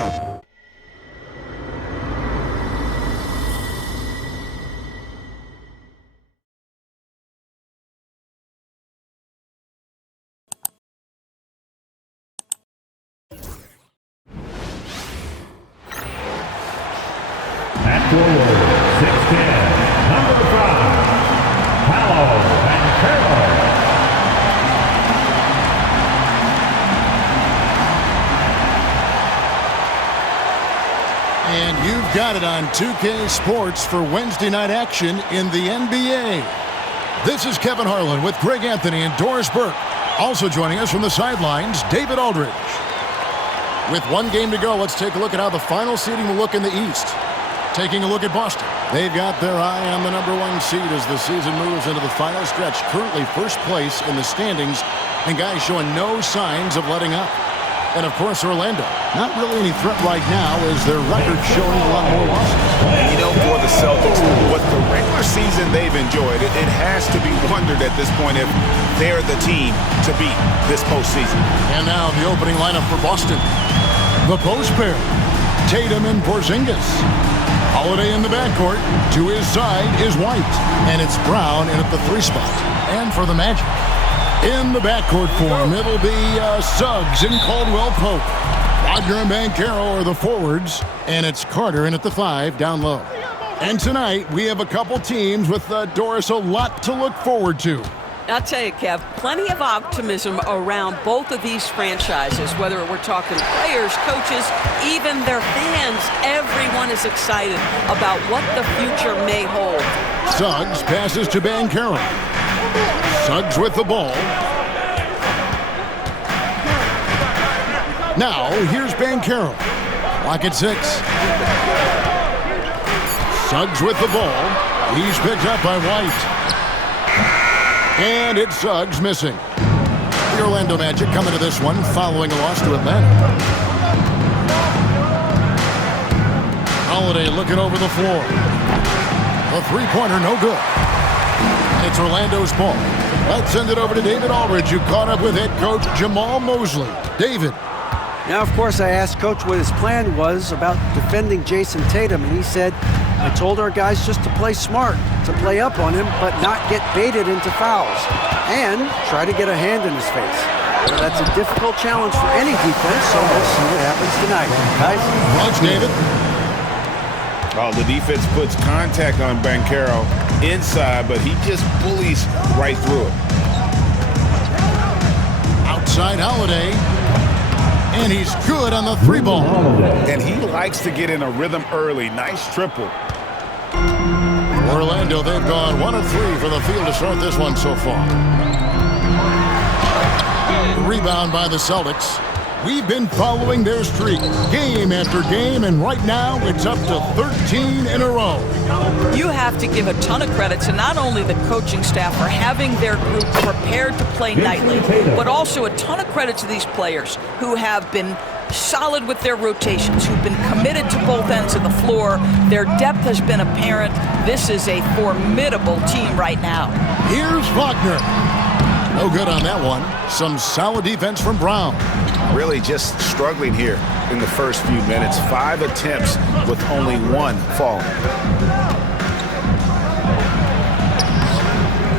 At forward, 6'10", number 5, Paolo Banchero. And you've got it on 2K Sports for Wednesday night action in the NBA. This is Kevin Harlan with Greg Anthony and Doris Burke. Also joining us from the sidelines, David Aldridge. With one game to go, let's take a look at how the final seeding will look in the East. Taking a look at Boston. They've got their eye on the number 1 seed as the season moves into the final stretch. Currently first place in the standings, and guys showing no signs of letting up. And of course, Orlando. Not really any threat right now as their record showing a lot more losses. And you know, for the Celtics, what the regular season they've enjoyed, it has to be wondered at this point if they're the team to beat this postseason. And now the opening lineup for Boston. The post pair. Tatum and Porzingis. Holiday in the backcourt. To his side is White. And it's Brown in at the 3 spot. And for the Magic, in the backcourt form, it'll be Suggs and Caldwell Pope. Wagner and Banchero are the forwards. And it's Carter in at the 5 down low. And tonight, we have a couple teams with, Doris, a lot to look forward to. I'll tell you, Kev, plenty of optimism around both of these franchises, whether we're talking players, coaches, even their fans. Everyone is excited about what the future may hold. Suggs passes to Banchero. Suggs with the ball. Now, here's Banchero. Clock at 6. Suggs with the ball. He's picked up by White. And it's Suggs missing. The Orlando Magic coming to this one following a loss to Atlanta. Holiday looking over the floor. The three-pointer no good. It's Orlando's ball. Let's send it over to David Aldridge, who caught up with head coach Jamal Mosley. David. Now, of course, I asked Coach what his plan was about defending Jason Tatum, and he said, I told our guys just to play smart, to play up on him, but not get baited into fouls, and try to get a hand in his face. Well, that's a difficult challenge for any defense, so we'll see what happens tonight. Guys? Thanks, David. Oh, the defense puts contact on Banchero inside, but he just bullies right through it. Outside Holiday. And he's good on the 3-ball. And he likes to get in a rhythm early. Nice triple. Orlando, they've gone 1 of 3 for the field to start this one so far. Rebound by the Celtics. We've been following their streak game after game, and right now it's up to 13 in a row. You have to give a ton of credit to not only the coaching staff for having their group prepared to play nightly, but also a ton of credit to these players who have been solid with their rotations, who've been committed to both ends of the floor. Their depth has been apparent. This is a formidable team right now. Here's Wagner. No good on that one. Some solid defense from Brown. Really just struggling here in the first few minutes. 5 attempts with only 1 falling.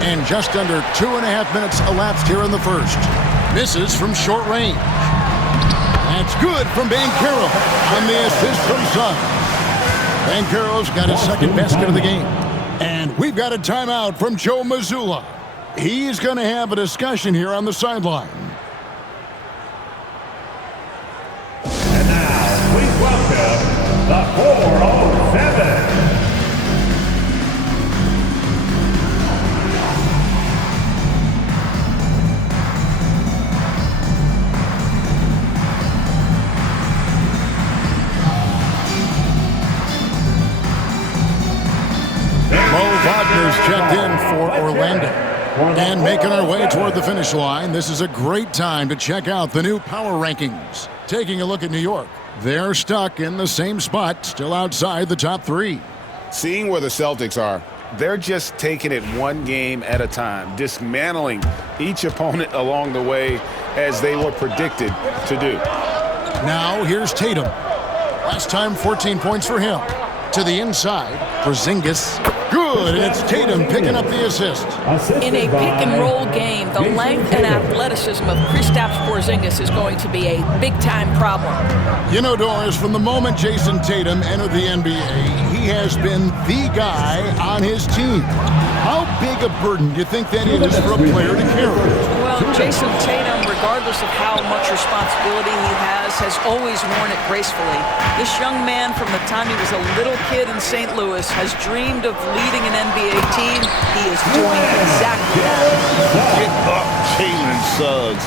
And just under 2.5 minutes elapsed here in the first. Misses from short range. That's good from Banchero on the assist from Suggs. Banchero's got his second basket of the game. And we've got a timeout from Joe Mazzulla. He's going to have a discussion here on the sideline. And now, please welcome the 407. Wagner's checked in for Orlando. And making our way toward the finish line, this is a great time to check out the new power rankings. Taking a look at New York, they're stuck in the same spot, still outside the top 3. Seeing where the Celtics are, they're just taking it one game at a time, dismantling each opponent along the way as they were predicted to do. Now here's Tatum. Last time, 14 points for him. To the inside, Porzingis. Good, and it's Tatum picking up the assist. In a pick-and-roll game, the length and athleticism of Kristaps Porzingis is going to be a big-time problem. You know, Doris, from the moment Jason Tatum entered the NBA, he has been the guy on his team. How big a burden do you think that is for a player to carry? Well, Jason Tatum, regardless of how much responsibility he has always worn it gracefully. This young man, from the time he was a little kid in St. Louis, has dreamed of leading an NBA team. He is doing exactly that. Get up, Jalen Suggs.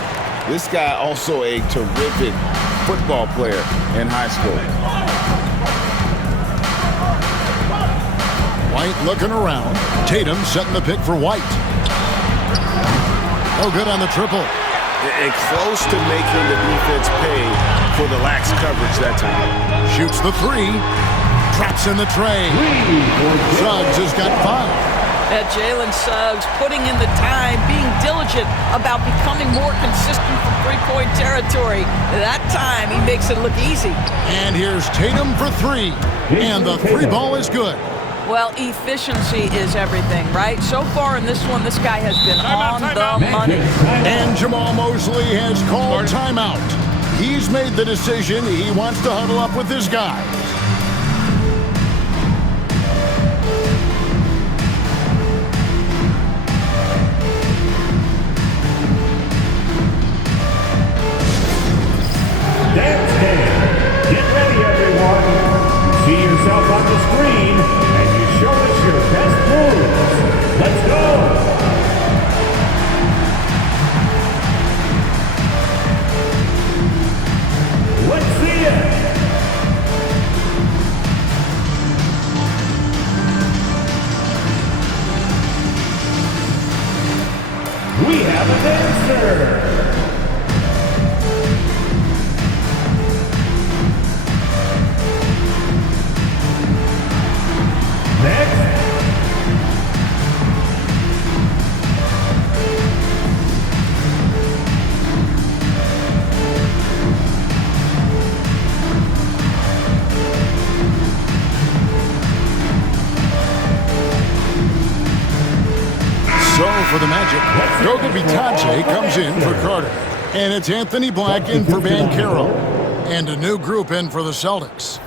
This guy also a terrific football player in high school. White looking around. Tatum setting the pick for White. Oh, good on the triple. Close to making the defense pay for the lax coverage that time. Shoots the three. Traps in the tray. Suggs has got 5. Jalen Suggs putting in the time, being diligent about becoming more consistent from three-point territory. That time, he makes it look easy. And here's Tatum for 3. And the 3 ball is good. Well, efficiency is everything, right? So far in this one, this guy has been on the money. And Jamal Mosley has called timeout. He's made the decision. He wants to huddle up with his guys. Dance Day. Get ready, everyone. You see yourself on the screen, and you show us your best moves. Let's go. Let's see it. We have a dancer. Next. So for the Magic, Goga Bitadze comes in for Carter. And it's Anthony Black in for Banchero. And a new group in for the Celtics.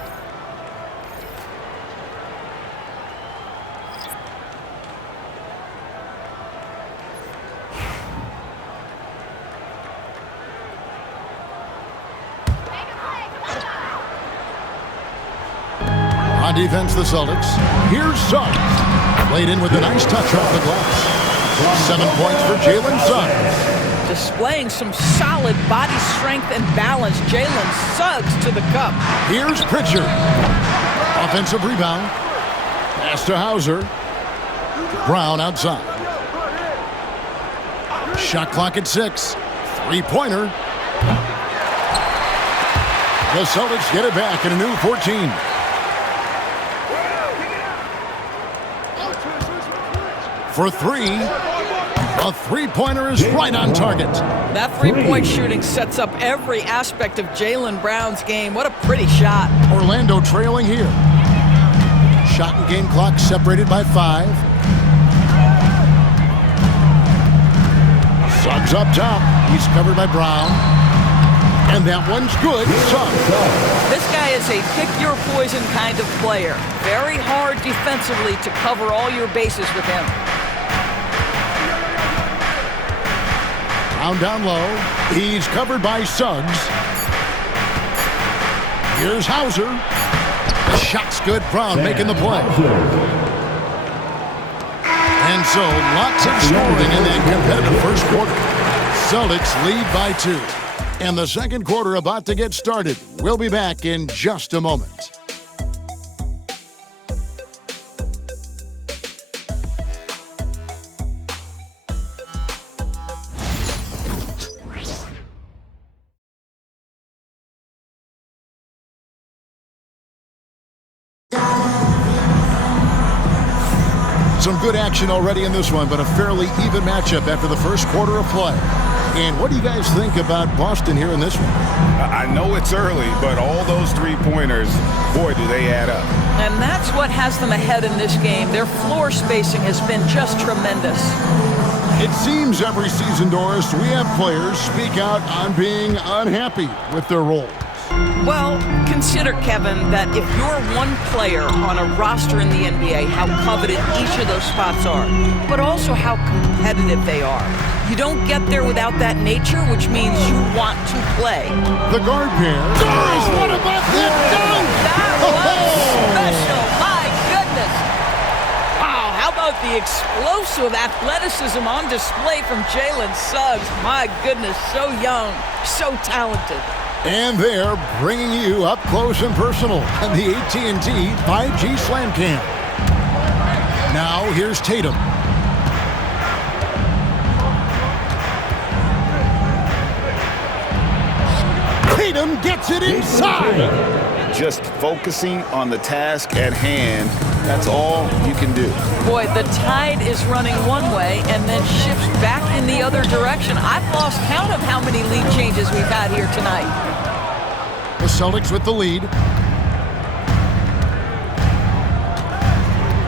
On defense, the Celtics. Here's Suggs. Played in with a nice touch off the glass. 7 points for Jalen Suggs. Displaying some solid body strength and balance. Jalen Suggs to the cup. Here's Pritchard. Offensive rebound. Pass to Hauser. Brown outside. Shot clock at 6. Three-pointer. The Celtics get it back in a new 14. For 3. A three-pointer is right on target. That three-point shooting sets up every aspect of Jaylen Brown's game. What a pretty shot. Orlando trailing here. Shot and game clock separated by 5. Suggs up top. He's covered by Brown. And that one's good. Suggs. This guy is a pick-your-poison kind of player. Very hard defensively to cover all your bases with him. Down low. He's covered by Suggs. Here's Hauser. The shot's good. Brown making the play. And so lots of scoring in that competitive first quarter. Celtics lead by 2. And the second quarter about to get started. We'll be back in just a moment. Some good action already in this one, but a fairly even matchup after the first quarter of play. And what do you guys think about Boston here in this one? I know it's early, but all those 3 three-pointers, boy, do they add up. And that's what has them ahead in this game. Their floor spacing has been just tremendous. It seems every season, Doris, we have players speak out on being unhappy with their roles. Well, consider, Kevin, that if you're one player on a roster in the NBA, how coveted each of those spots are, but also how competitive they are. You don't get there without that nature, which means you want to play. The guard pair. Doris, what about that dunk? That was special. My goodness. Wow, how about the explosive athleticism on display from Jalen Suggs? My goodness, so young, so talented. And they're bringing you up close and personal on the AT&T 5G Slam Cam. Now here's Tatum. Tatum gets it inside. Just focusing on the task at hand, that's all you can do. Boy, the tide is running one way and then shifts back in the other direction. I've lost count of how many lead changes we've had here tonight. The Celtics with the lead.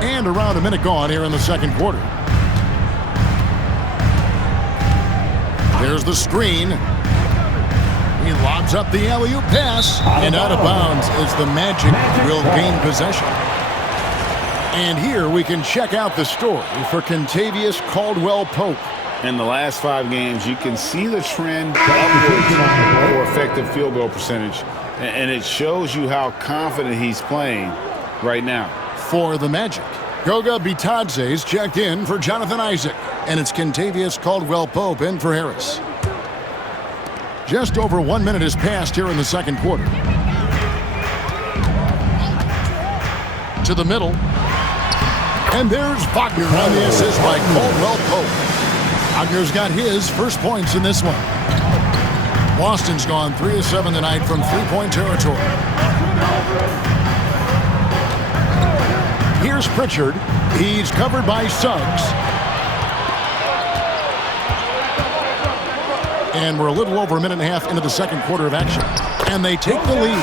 And around a minute gone here in the second quarter. There's the screen. He lobs up the alley-oop pass. And out of bounds as the Magic will gain possession. And here we can check out the story for Kentavious Caldwell-Pope. In the last 5 games, you can see the trend upwards for effective field goal percentage. And it shows you how confident he's playing right now. For the Magic, Goga Bitadze's checked in for Jonathan Isaac. And it's Kentavious Caldwell-Pope in for Harris. Just over 1 minute has passed here in the second quarter. To the middle. And there's Wagner on the assist by Caldwell-Pope. Wagner's got his first points in this one. Boston's gone 3 of 7 tonight from three-point territory. Here's Pritchard. He's covered by Suggs. And we're a little over a minute and a half into the second quarter of action. And they take the lead.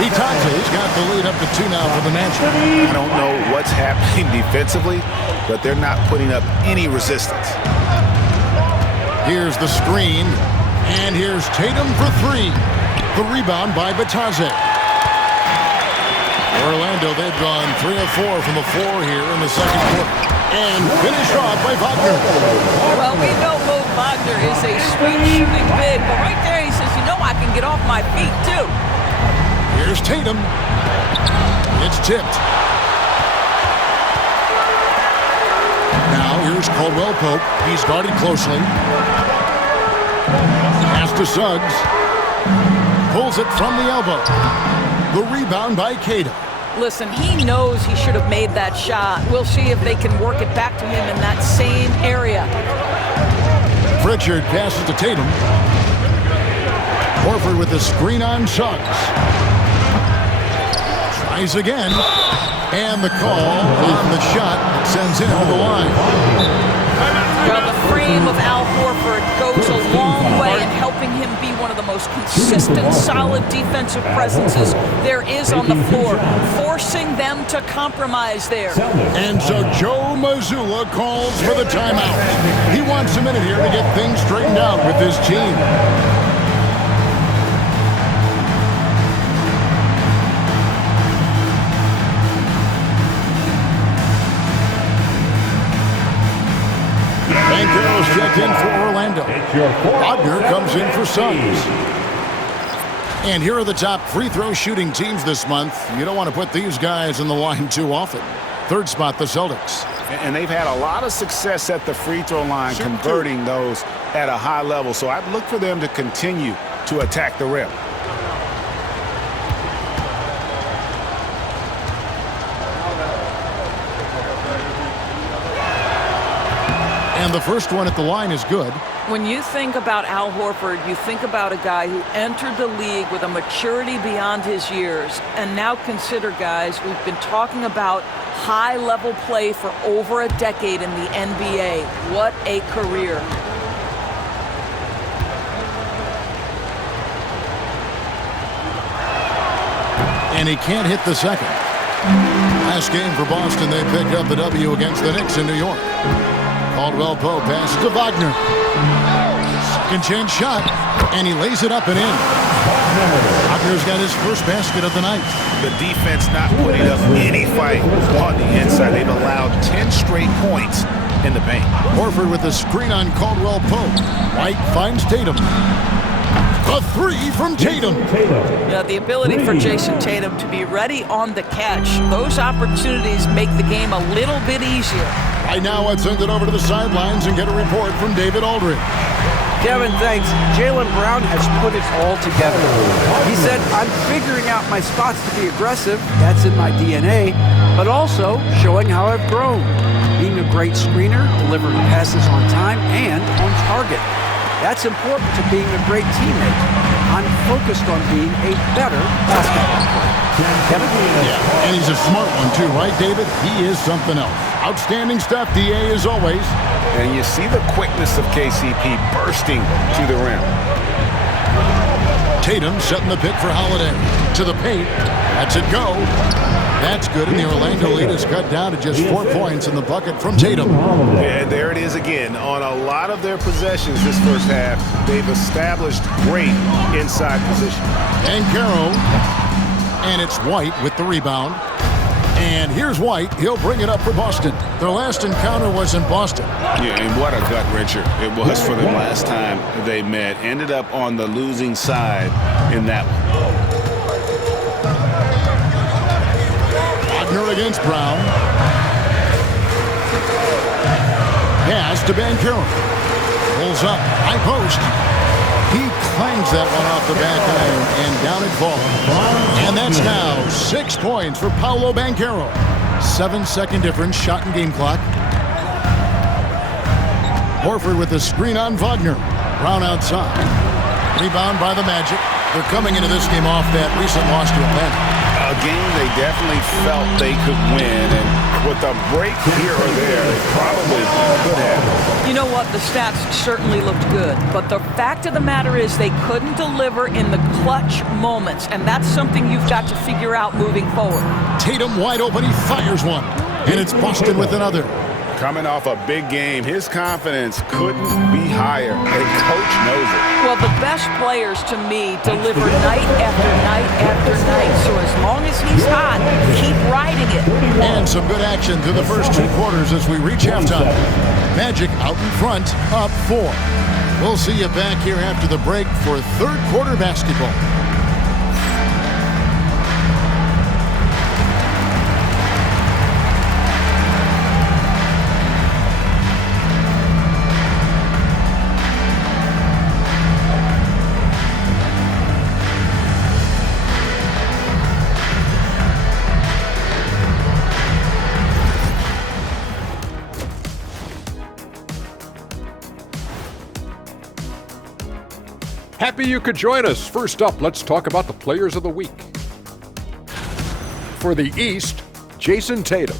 Bitadze's got the lead up to 2 now for the Magic. I don't know what's happening defensively, but they're not putting up any resistance. Here's the screen. And here's Tatum for 3. The rebound by Bitadze. Orlando, they've gone 3 of 4 from the floor here in the second quarter. And finished off by Wagner. Well, we know Mo Wagner is a sweet shooting big, but right there he says, you know, I can get off my feet too. Here's Tatum. It's tipped. Now here's Caldwell-Pope. He's guarded closely. Pass to Suggs. Pulls it from the elbow. The rebound by Cada. Listen, he knows he should have made that shot. We'll see if they can work it back to him in that same area. Pritchard passes to Tatum. Horford with the screen on Suggs. Tries again. And the call on the shot sends him to the line. Well, the frame of Al Horford goes a long way in helping him be one of the most consistent, solid defensive presences there is on the floor, forcing them to compromise there. And so Joe Mazzulla calls for the timeout. He wants a minute here to get things straightened out with his team. Bankero's checked in for Orlando. Wagner comes in for Suggs. And here are the top free throw shooting teams this month. You don't want to put these guys in the line too often. Third spot, the Celtics. And they've had a lot of success at the free throw line, converting those at a high level. So I'd look for them to continue to attack the rim. And the first one at the line is good. When you think about Al Horford, you think about a guy who entered the league with a maturity beyond his years. And now consider, guys, we've been talking about high-level play for over a decade in the NBA. What a career. and he can't hit the second. Last game for Boston, they picked up the W against the Knicks in New York. Caldwell Pope passes to Wagner. Second chance shot, and he lays it up and in. Wagner's got his first basket of the night. The defense not putting up any fight on the inside. They've allowed 10 straight points in the paint. Horford with the screen on Caldwell Pope. White finds Tatum. A three from Tatum. Yeah, the ability for Jason Tatum to be ready on the catch. Those opportunities make the game a little bit easier. Right now, let's send it over to the sidelines and get a report from David Aldridge. Kevin, thanks. Jaylen Brown has put it all together. He said, I'm figuring out my spots to be aggressive. That's in my DNA. But also showing how I've grown. Being a great screener, delivering passes on time and on target. That's important to being a great teammate. I'm focused on being a better basketball player. Kevin? Yeah, and he's a smart one too, right, David? He is something else. Outstanding stuff, DA, as always. And you see the quickness of KCP bursting to the rim. Tatum setting the pick for Holiday. To the paint. Lets it go. That's good, and the Orlando lead is cut down to just 4 points in the bucket from Tatum. Yeah, there it is again. On a lot of their possessions this first half, they've established great inside position. And Carroll. And it's White with the rebound. And here's White. He'll bring it up for Boston. Their last encounter was in Boston. Yeah, and what a gut wrencher it was for them last time they met. Ended up on the losing side in that one. Wagner against Brown. Pass to Banchero. Pulls up. High post. He clangs that one off the back iron, and down it falls. And that's now 6 points for Paolo Banchero. 7-second difference, shot and game clock. Horford with the screen on Wagner. Brown outside. Rebound by the Magic. They're coming into this game off that recent loss to Atlanta. A game they definitely felt they could win, and with a break here or there, they probably could have. You know what? The stats certainly looked good, but the fact of the matter is they couldn't deliver in the clutch moments, and that's something you've got to figure out moving forward. Tatum wide open, he fires one, and it's Boston with another. Coming off a big game, his confidence couldn't be higher, and coach knows it. Well, the best players, to me, deliver night after night after night. So as long as he's hot, keep riding it. And some good action through the first 2 quarters as we reach halftime. Magic out in front, up 4. We'll see you back here after the break for third quarter basketball. Happy you could join us. First up, let's talk about the players of the week. For the East, Jason Tatum.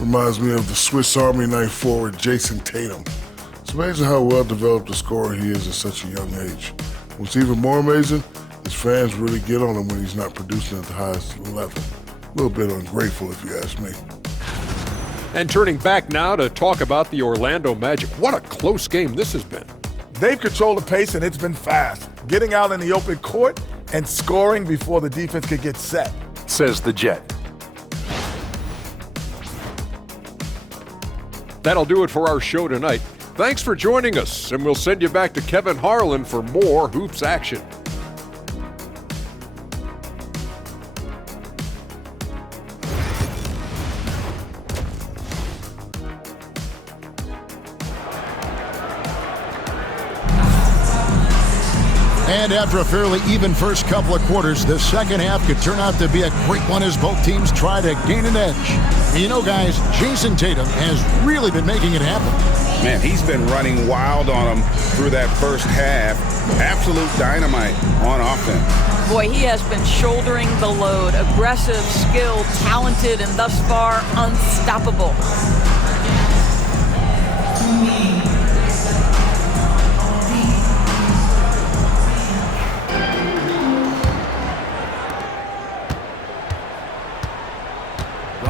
Reminds me of the Swiss Army knife forward Jason Tatum. It's amazing how well developed a scorer he is at such a young age. What's even more amazing, his fans really get on him when he's not producing at the highest level. A little bit ungrateful, if you ask me. And turning back now to talk about the Orlando Magic. What a close game this has been. They've controlled the pace, and it's been fast. Getting out in the open court and scoring before the defense could get set. Says the Jet. That'll do it for our show tonight. Thanks for joining us, and we'll send you back to Kevin Harlan for more hoops action. And after a fairly even first couple of quarters, the second half could turn out to be a great one as both teams try to gain an edge. And you know, guys, Jason Tatum has really been making it happen. Man, he's been running wild on them through that first half. Absolute dynamite on offense. Boy, he has been shouldering the load. Aggressive, skilled, talented, and thus far unstoppable.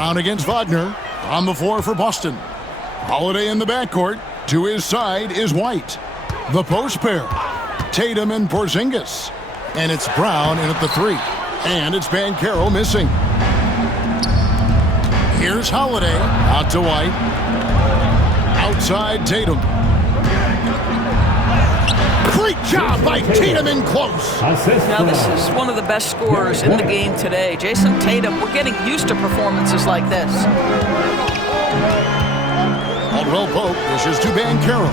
Brown against Wagner. On the floor for Boston. Holiday in the backcourt. To his side is White. The post pair. Tatum and Porzingis. And it's Brown in at the 3. And it's Banchero missing. Here's Holiday. Out to White. Outside Tatum. Great job by Tatum in close. Now this is one of the best scorers in the game today. Jason Tatum, we're getting used to performances like this. Caldwell Pope dishes to Banchero.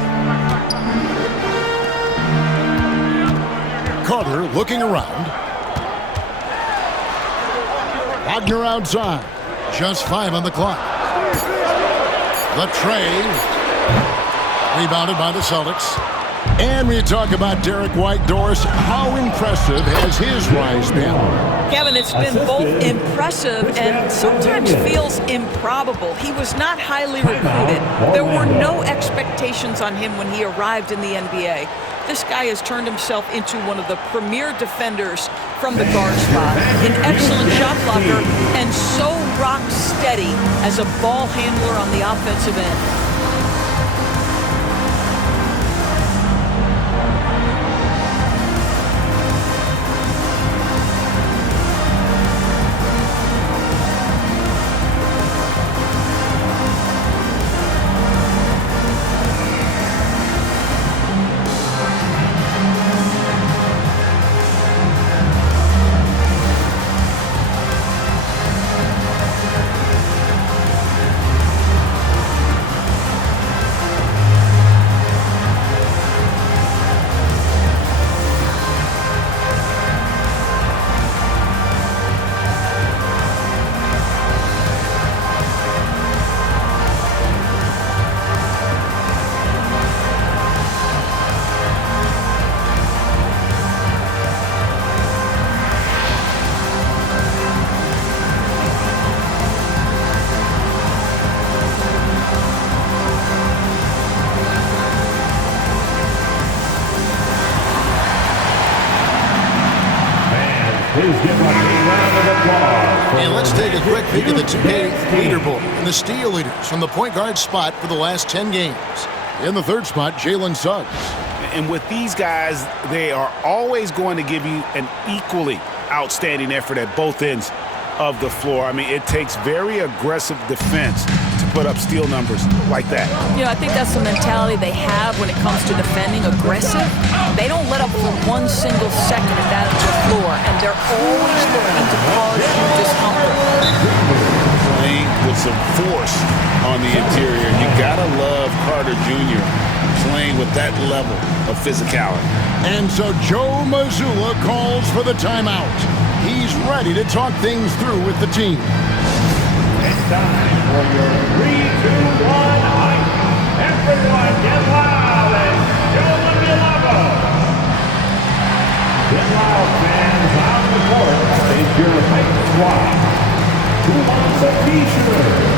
Carter looking around. Wagner outside. Just 5 on the clock. The tray. Rebounded by the Celtics. And we talk about Derek White. Doris, how impressive has his rise been? Kevin, it's been both impressive and sometimes feels improbable. He was not highly recruited. There were no expectations on him when he arrived in the NBA. This guy has turned himself into one of the premier defenders from the guard spot, an excellent shot blocker, and so rock steady as a ball handler on the offensive end. Please give a round of applause. And let's take a quick peek at the 2K leaderboard and the steal leaders from the point guard spot for the last 10 games. In the third spot, Jalen Suggs. And with these guys, they are always going to give you an equally outstanding effort at both ends of the floor. I mean, it takes very aggressive defense to put up steal numbers like that. You know, I think that's the mentality they have when it comes to defending, aggressive. They don't let up for one single second at that end of the floor, and they're always looking to cause you discomfort. Playing with some force on the interior. You gotta love Carter Jr. playing with that level of physicality. And so Joe Mazzulla calls for the timeout. He's ready to talk things through with the team. It's time for your 3, 2, 1 hype. Everyone get loud and show them your logo. Get loud, fans, on the court. It's your hype squad. Who wants a t-shirt?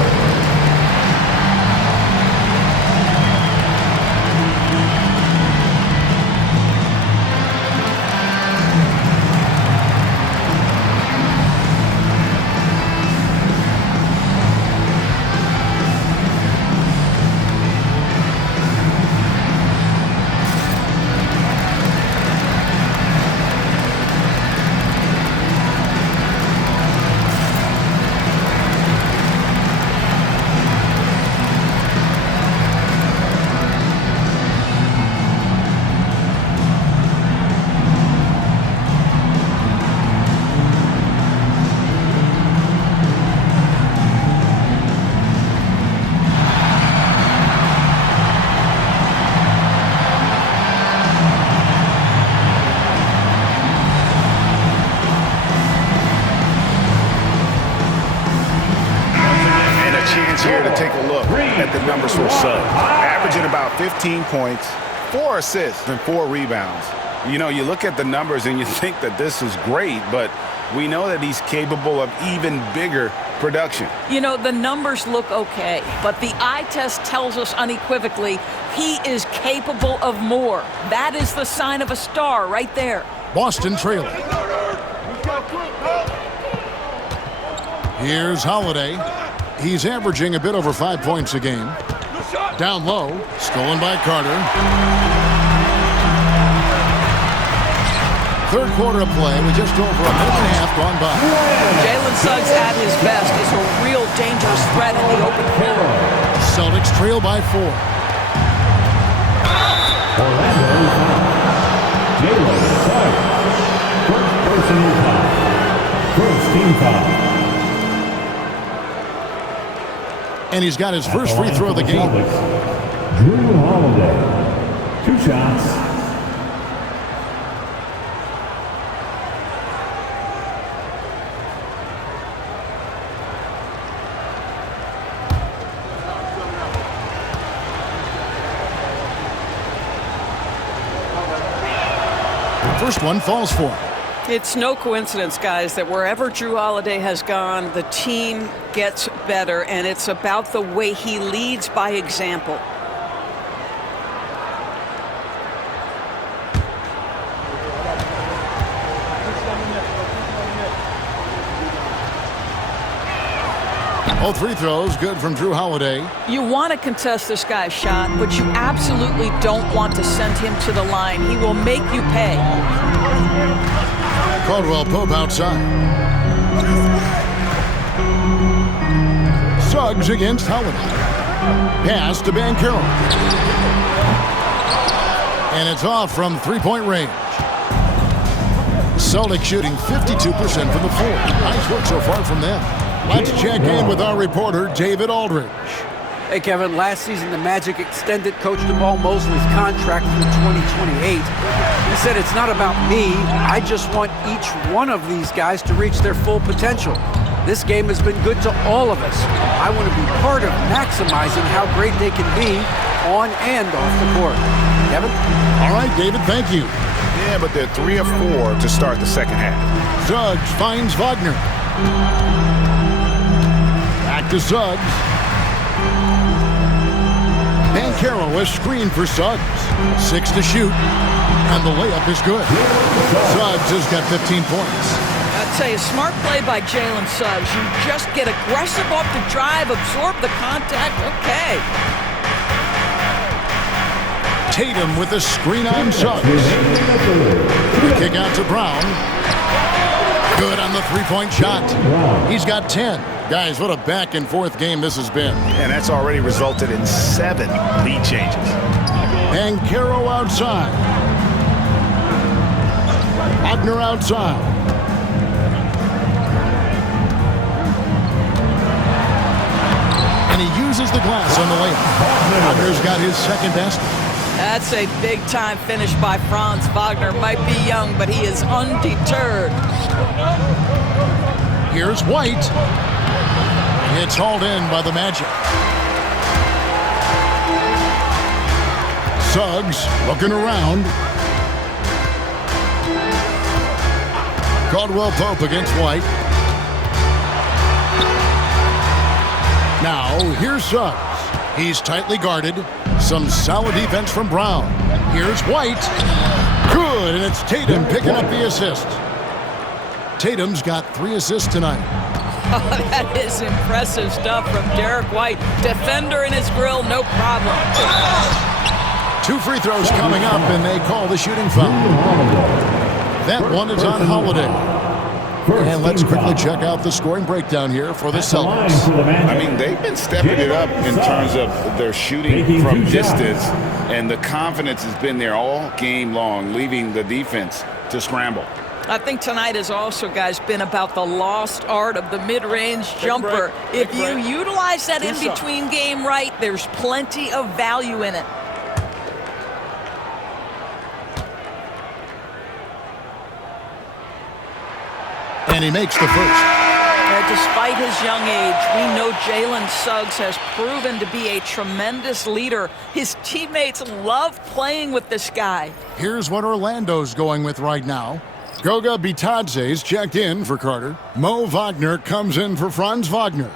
Here to take a look at the numbers for Suggs. Averaging about 15 points, 4 assists, and 4 rebounds. You know, you look at the numbers and you think that this is great, but we know that he's capable of even bigger production. You know, the numbers look okay, but the eye test tells us unequivocally he is capable of more. That is the sign of a star right there. Boston trailing. Here's Holiday. He's averaging a bit over 5 points a game. Down low, stolen by Carter. Third quarter of play with just over a minute and a half gone by. Jalen Suggs at his best is a real dangerous threat in the open floor. Celtics trail by 4. Orlando foul. Jalen Suggs. First personal foul. First team foul. And he's got his first free throw of the game. Drew Holiday. 2 shots. First one falls for him. It's no coincidence, guys, that wherever Drew Holiday has gone, the team gets better, and it's about the way he leads by example. Both free throws good from Drew Holiday. You want to contest this guy's shot, but you absolutely don't want to send him to the line. He will make you pay. Caldwell Pope outside. Suggs against Holiday. Pass to Banchero. And it's off from three-point range. Celtics shooting 52% from the floor. Nice work so far from them. Let's check in with our reporter, David Aldridge. Hey, Kevin, last season the Magic extended Coach Jamal Mosley's contract through 2028. He said, it's not about me. I just want each one of these guys to reach their full potential. This game has been good to all of us. I want to be part of maximizing how great they can be on and off the court. Kevin? All right, David, thank you. Yeah, but they're 3 of 4 to start the second half. Suggs finds Wagner. Back to Suggs. Banchero is screened for Suggs. 6 to shoot, and the layup is good. Suggs has got 15 points. I'd say a smart play by Jalen Suggs. You just get aggressive off the drive, absorb the contact. Okay. Tatum with a screen on Suggs. Kick out to Brown. Good on the three-point shot. He's got 10. Guys, what a back-and-forth game this has been. And that's already resulted in 7 lead changes. Banchero outside. Wagner outside. And he uses the glass on the layup. Wagner's got his second basket. That's a big-time finish by Franz Wagner. Might be young, but he is undeterred. Here's White. It's hauled in by the Magic. Suggs looking around. Caldwell Pope against White. Now, here's Suggs. He's tightly guarded. Some solid defense from Brown. Here's White. Good, and it's Tatum picking up the assist. Tatum's got 3 assists tonight. Oh, that is impressive stuff from Derek White. Defender in his grill, no problem. 2 free throws coming up, and they call the shooting foul. That one is on Holiday. And let's quickly check out the scoring breakdown here for the Celtics. I mean, they've been stepping it up in terms of their shooting from distance, and the confidence has been there all game long, leaving the defense to scramble. I think tonight has also, guys, been about the lost art of the mid-range jumper. If you utilize that in-between game right, there's plenty of value in it. And he makes the first. Despite his young age, we know Jalen Suggs has proven to be a tremendous leader. His teammates love playing with this guy. Here's what Orlando's going with right now. Goga Bitadze's checked in for Carter. Mo Wagner comes in for Franz Wagner.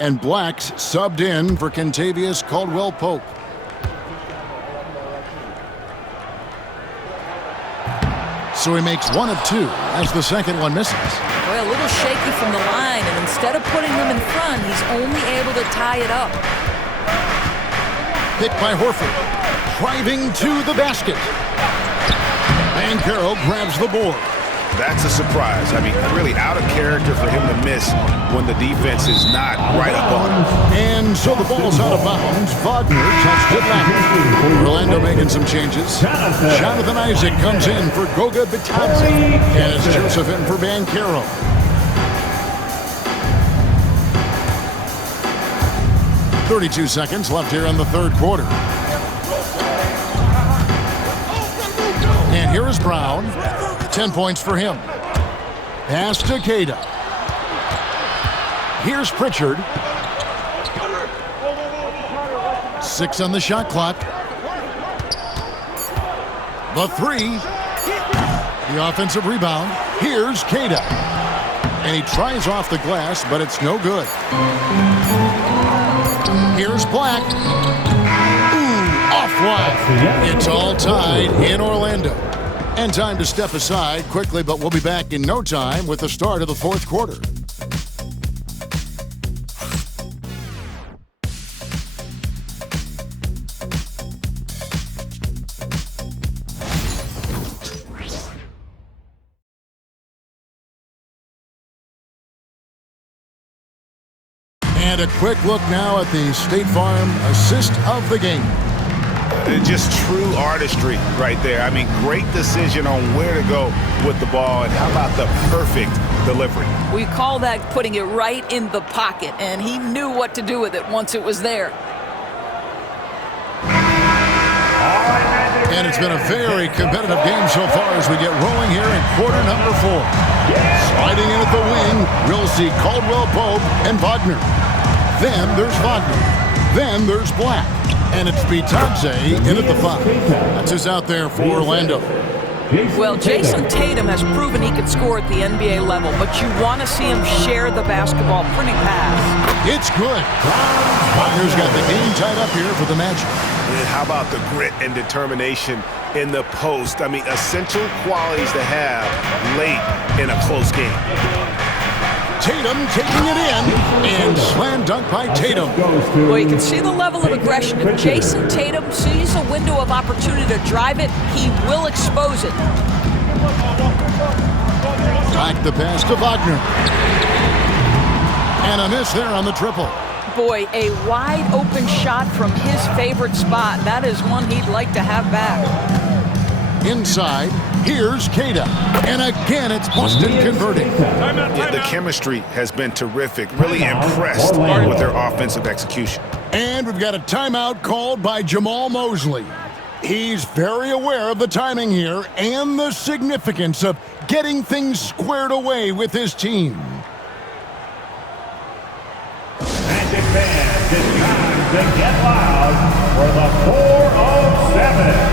And Black's subbed in for Kentavious Caldwell-Pope. So he makes 1 of 2 as the second one misses. Boy, a little shaky from the line, and instead instead of putting them in front, he's only able to tie it up. Picked by Horford. Driving to the basket. Banchero grabs the board. That's a surprise. I mean, really out of character for him to miss when the defense is not right up on him. And so the ball's out of bounds. Wagner touched it back. Orlando making some changes. Jonathan Isaac comes in for Goga Bitadze as Joseph in for Banchero. .32 seconds left here in the third quarter. And here is Brown. 10 points for him. Pass to Queta. Here's Pritchard. 6 on the shot clock. The 3. The offensive rebound. Here's Queta. And he tries off the glass, but it's no good. Here's Black. Ooh, offline. It's all tied in Orlando. And time to step aside quickly, but we'll be back in no time with the start of the fourth quarter. And a quick look now at the State Farm assist of the game. Just true artistry right there. I mean, great decision on where to go with the ball, and how about the perfect delivery? We call that putting it right in the pocket, and he knew what to do with it once it was there. And it's been a very competitive game so far as we get rolling here in quarter number 4. Sliding in at the wing, we'll see Caldwell Pope and Wagner. Then there's Wagner. Then there's Black. And it's Bitadze in at the 5. That's us out there for Orlando. Well, Jason Tatum has proven he can score at the NBA level, but you want to see him share the basketball pretty fast. It's good. Wagner's got the game tied up here for the Magic. And how about the grit and determination in the post? I mean, essential qualities to have late in a close game. Tatum taking it in, and slam dunk by Tatum. Well, you can see the level of aggression. If Jason Tatum sees a window of opportunity to drive it, he will expose it. Back the pass to Wagner. And a miss there on the triple. Boy, a wide open shot from his favorite spot. That is one he'd like to have back. Inside, here's Queta. And again, it's Boston converting. The chemistry has been terrific. Really impressed with their offensive execution. And we've got a timeout called by Jamal Mosley. He's very aware of the timing here and the significance of getting things squared away with his team. Magic fans, it's time to get loud for the 407.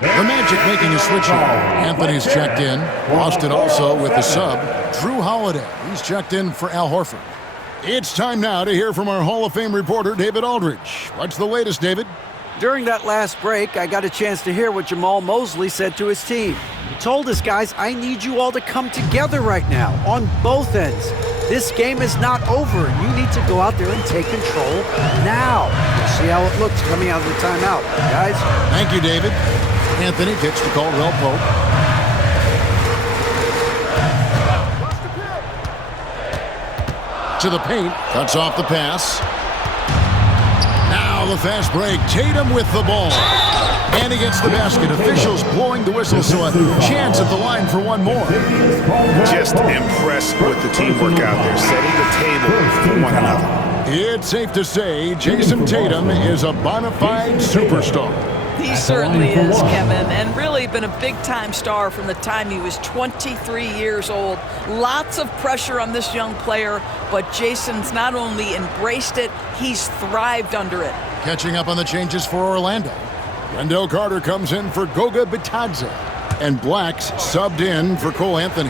The Magic making a switch here. Anthony's checked in. Boston also with the sub. Drew Holiday. He's checked in for Al Horford. It's time now to hear from our Hall of Fame reporter, David Aldridge. What's the latest, David? During that last break, I got a chance to hear what Jamal Mosley said to his team. He told his guys, I need you all to come together right now, on both ends. This game is not over. You need to go out there and take control now. We'll see how it looks coming out of the timeout, guys. Thank you, David. Anthony kicks to Caldwell Pope. To the paint. Cuts off the pass. Now the fast break. Tatum with the ball. And he gets the basket. Officials blowing the whistle, so a chance at the line for one more. Just impressed with the teamwork out there, setting the table for one another. It's safe to say Jason Tatum is a bona fide superstar. He certainly is, Kevin, and really been a big-time star from the time he was 23 years old. Lots of pressure on this young player, but Jason's not only embraced it, he's thrived under it. Catching up on the changes for Orlando. Wendell Carter comes in for Goga Bitadze, and Black's subbed in for Cole Anthony.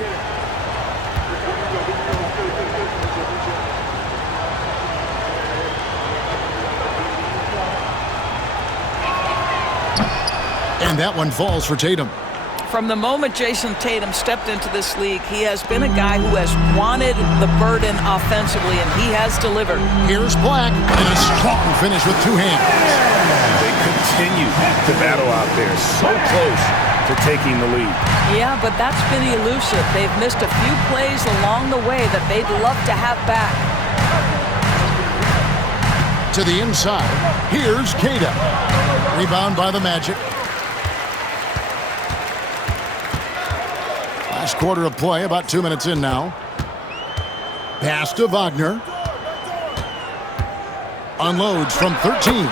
And that one falls for Tatum. From the moment Jason Tatum stepped into this league, he has been a guy who has wanted the burden offensively, and he has delivered. Here's Black, and a strong finish with two hands. They continue to battle out there, so close to taking the lead. Yeah, but that's been elusive. They've missed a few plays along the way that they'd love to have back. To the inside, here's Keita. Rebound by the Magic. Last quarter of play, about 2 minutes in now. Pass to Wagner. Unloads from 13.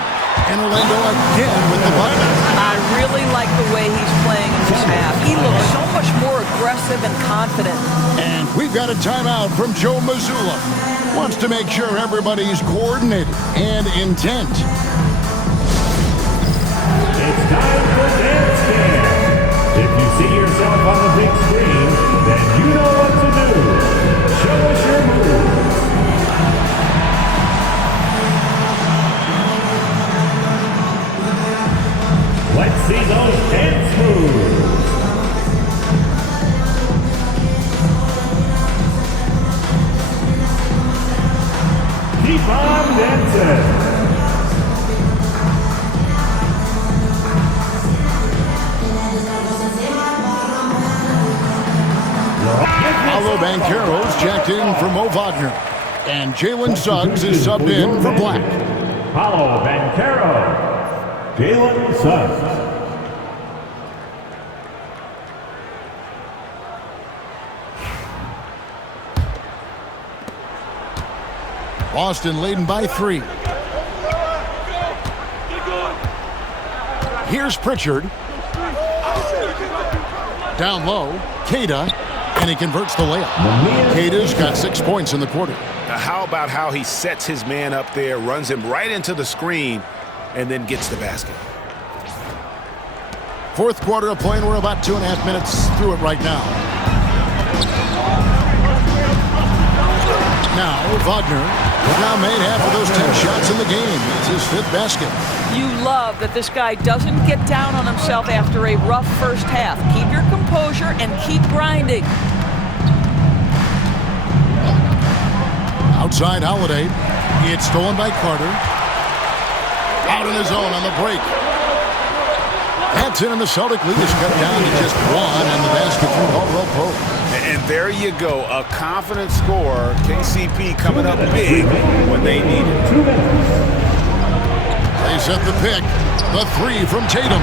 And Orlando again with the button. I really like the way he's playing in this half. He looks so much more aggressive and confident. And we've got a timeout from Joe Mazzulla. Wants to make sure everybody's coordinated and intent. It's time for Dance Cam. If you see yourself on the big screen, then you know what to do. Show us your moves. Let's see those dance moves. Keep on dancing. Paolo Banchero's checked in for Mo Wagner. And Jalen Suggs is subbed in for Black. Paolo Banchero. Jalen Suggs. Boston leading by 3. Here's Pritchard. Down low, Keita, and he converts the layup. Keita's got 6 points in the quarter. Now how about how he sets his man up there, runs him right into the screen, and then gets the basket. Fourth quarter of play, and we're about 2.5 minutes through it right now. Now, Wagner has now made half of those 10 shots in the game. It's his 5th basket. You love that this guy doesn't get down on himself after a rough first half. Keep your composure and keep grinding. Outside Holiday. It's stolen by Carter. Out in his zone on the break. That's it, and the Celtic lead is cut down to just 1, and the basket from Caldwell Pope. And there you go, a confident scorer. KCP coming up big when they need it. They set the pick. The 3 from Tatum.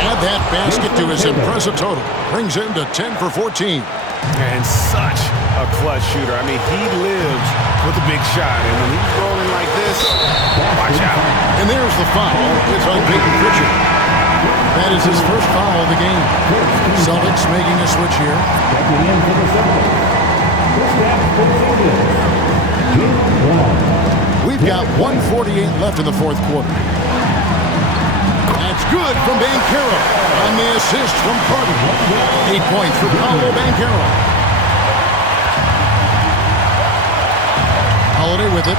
Add that basket to his impressive total. Brings him to 10 for 14. And such a clutch shooter. I mean, he lives with a big shot. And when he's rolling like this, watch out. And there's the foul. It's on Peyton Pritchard. That is his first foul of the game. Celtics making a switch here. We've got 1:48 left in the fourth quarter. That's good from Banchero on the assist from Carter. 8 points for Paolo Banchero. Holiday with it.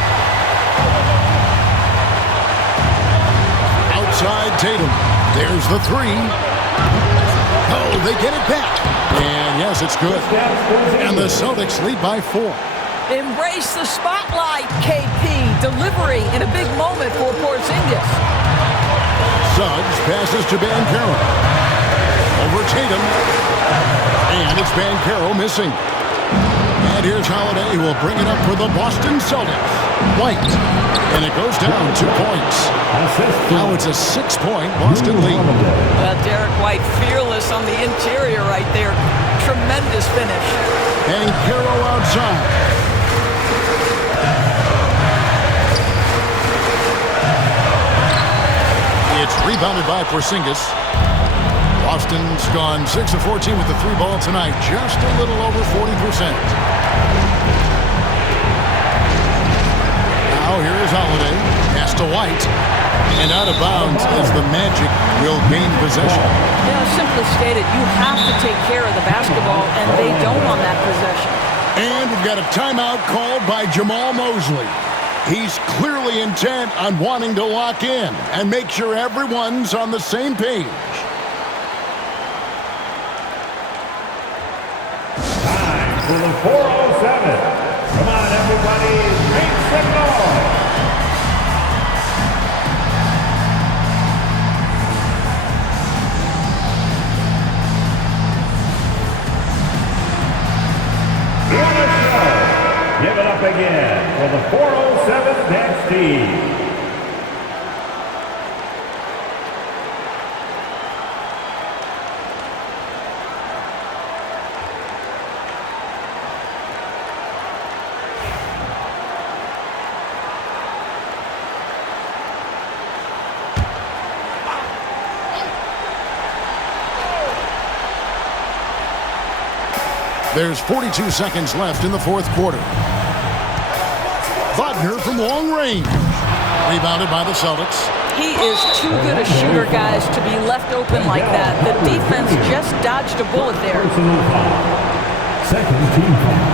Outside Tatum. There's the 3. Oh, they get it back. And yes, it's good. And the Celtics lead by 4. Embrace the spotlight, KP. Delivery in a big moment for Porzingis. Suggs passes to Banchero. Over Tatum. And it's Banchero missing. And here's Holiday, who will bring it up for the Boston Celtics. White. And it goes down 2 points. Now it's a 6-point Boston lead. Derek White fearless on the interior right there. Tremendous finish. Banchero outside. It's rebounded by Porzingis. Boston's gone 6 of 14 with the 3 ball tonight, just a little over 40%. Now here is Holiday, pass to White, and out of bounds as the Magic will gain possession. Yeah, simply stated, you have to take care of the basketball, and they don't on that possession. And we've got a timeout called by Jamal Mosley. He's clearly intent on wanting to lock in and make sure everyone's on the same page. Time for the 407. Come on, everybody, make some noise. What a show. Give it up again for the 407 dance team. There's 42 seconds left in the fourth quarter. Wagner from long range. Rebounded by the Celtics. He is too good a shooter, guys, to be left open like that. The defense just dodged a bullet there. Second team foul.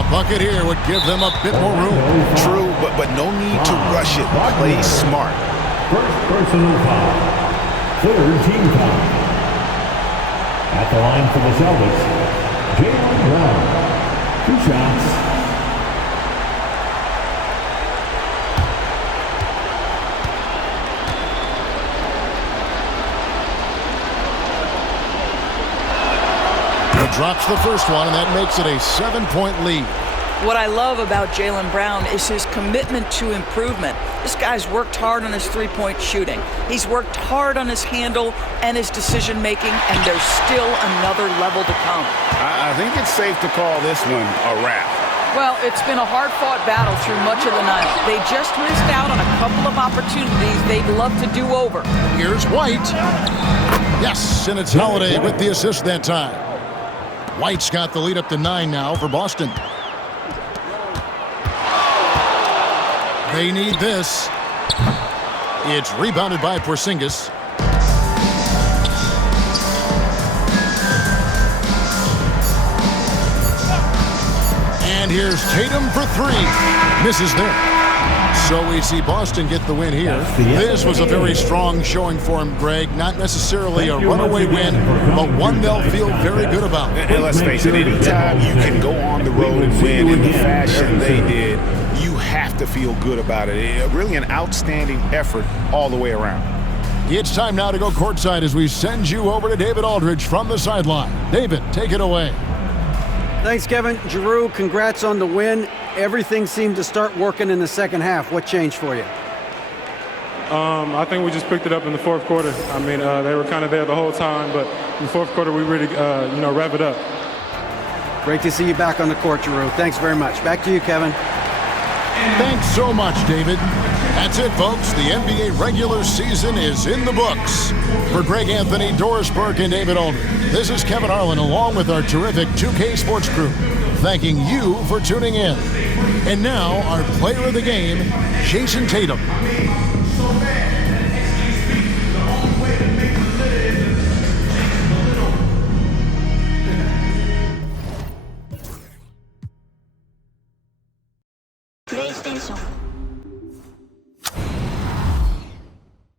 A bucket here would give them a bit more room. True, but no need to rush it. Play smart. First personal foul. Third team foul. At the line for the Celtics, Jaylen Brown. 2 shots. He drops the first one, and that makes it a 7-point lead. What I love about Jaylen Brown is his commitment to improvement. This guy's worked hard on his three-point shooting. He's worked hard on his handle and his decision-making, and there's still another level to come. I think it's safe to call this one a wrap. Well, it's been a hard-fought battle through much of the night. They just missed out on a couple of opportunities they'd love to do over. Here's White. Yes, and it's Holiday with the assist that time. White's got the lead up to 9 now for Boston. They need this. It's rebounded by Porzingis. And here's Tatum for 3. Misses there. So we see Boston get the win here. This was a very strong showing for him, Greg. Not necessarily a runaway win, but one they'll feel very good about. And let's face it, anytime you can go on the road and win in the fashion they did, you have to feel good about it. Really an outstanding effort all the way around. It's time now to go courtside as we send you over to David Aldridge from the sideline. David, take it away. Thanks, Kevin. Giroux, congrats on the win. Everything seemed to start working in the second half. What changed for you? I think we just picked it up in the fourth quarter. I mean, they were kind of there the whole time, but in the fourth quarter, we really, rev it up. Great to see you back on the court, Giroux. Thanks very much. Back to you, Kevin. Thanks so much, David. That's it, folks. The NBA regular season is in the books. For Greg Anthony, Doris Burke, and David Aldridge, this is Kevin Harlan along with our terrific 2K Sports crew, thanking you for tuning in. And now, our player of the game, Jason Tatum.